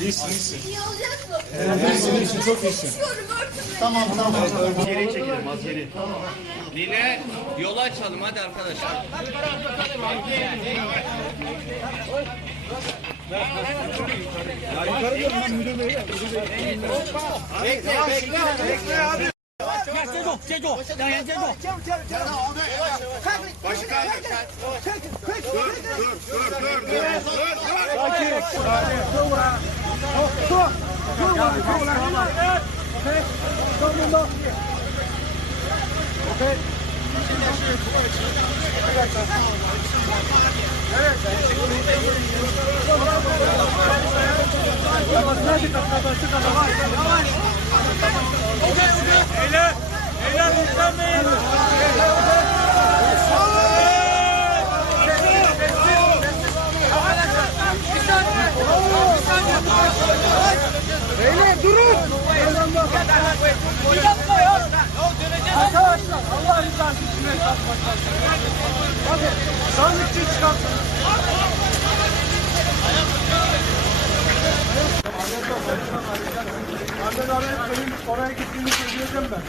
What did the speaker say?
İyisin, iyisin. İyi olacak mı? İyisin, iyisin, çok iyisin. Üşüyorum, örtün beni. Tamam. Geri çekelim, az geri. Nile, yolu açalım hadi arkadaşlar. Ya yukarı diyorum ben müdür bey. Bekle abi. Beyler durun. Arkadaşlar Allah rızası için hadi sandıkçı çıkartın. Arden abi benim oraya gittiğimi söyleyeceğim ben.